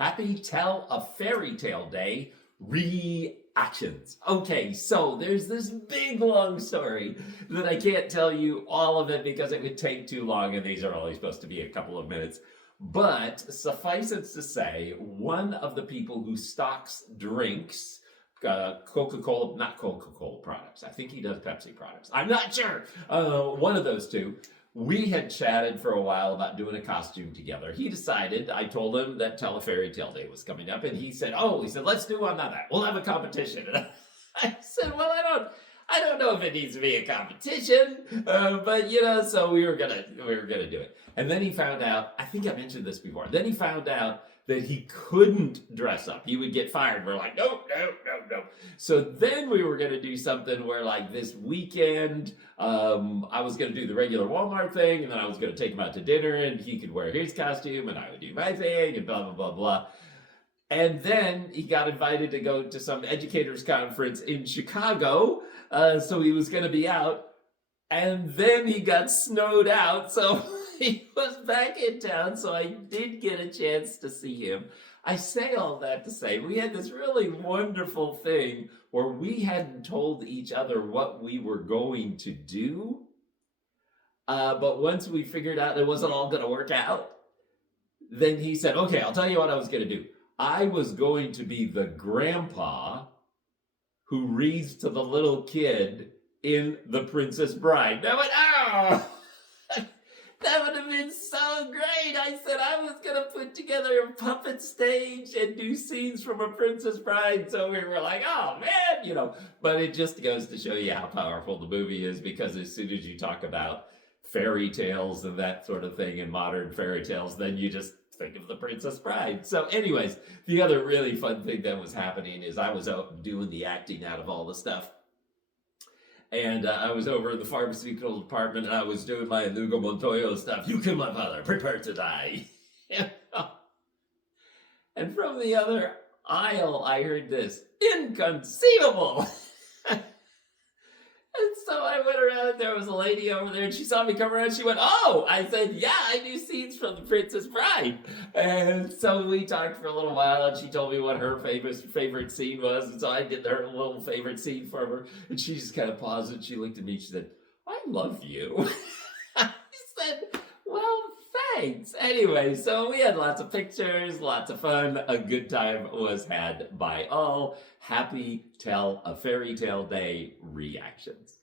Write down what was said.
Happy Tell a Fairy Tale Day reactions. Okay, so there's this big long story that I can't tell you all of it because it would take too long, and these are only supposed to be a couple of minutes. But suffice it to say, one of the people who stocks drinks, Coca-Cola, not Coca-Cola products. I think he does Pepsi products. I'm not sure. One of those two. We had chatted for a while about doing a costume together. He decided, I told him that Tell a Fairy Tale Day was coming up, and he said, let's do one on that. We'll have a competition. And I said, well, I don't know if it needs to be a competition, but so we were gonna do it. And then he found out, I think I mentioned this before, then he found out that he couldn't dress up. He would get fired. We're like, no. So then we were going to do something where, like, this weekend, I was going to do the regular Walmart thing, and then I was going to take him out to dinner, and he could wear his costume, and I would do my thing, and blah, blah, blah, blah. And then he got invited to go to some educators conference in Chicago, so he was going to be out. And then he got snowed out, so he was back in town, so I did get a chance to see him. I say all that to say we had this really wonderful thing where we hadn't told each other what we were going to do. But once we figured out it wasn't all going to work out, then he said, okay, I'll tell you what I was going to do. I was going to be the grandpa who reads to the little kid in The Princess Bride. I went, oh, that would have been so great. I said I was going to put together a puppet stage and do scenes from A Princess Bride. So we were like, oh, man, But it just goes to show you how powerful the movie is, because as soon as you talk about fairy tales and that sort of thing and modern fairy tales, then you just think of The Princess Bride. So anyways, the other really fun thing that was happening is I was out doing the acting out of all the stuff. And I was over in the pharmaceutical department, and I was doing my Inigo Montoya stuff. You killed my father, prepare to die. And from the other aisle, I heard this, inconceivable. And so I went around, and there was a lady over there, and she saw me come around. She went, oh! I said, yeah, I do scenes from The Princess Bride. And so we talked for a little while, and she told me what her favorite scene was. And so I did her little favorite scene for her. And she just kind of paused, and she looked at me. She said, I love you. I said, well, thanks. Anyway, so we had lots of pictures, lots of fun. A good time was had by all. Happy Tell a Fairy Tale Day reactions.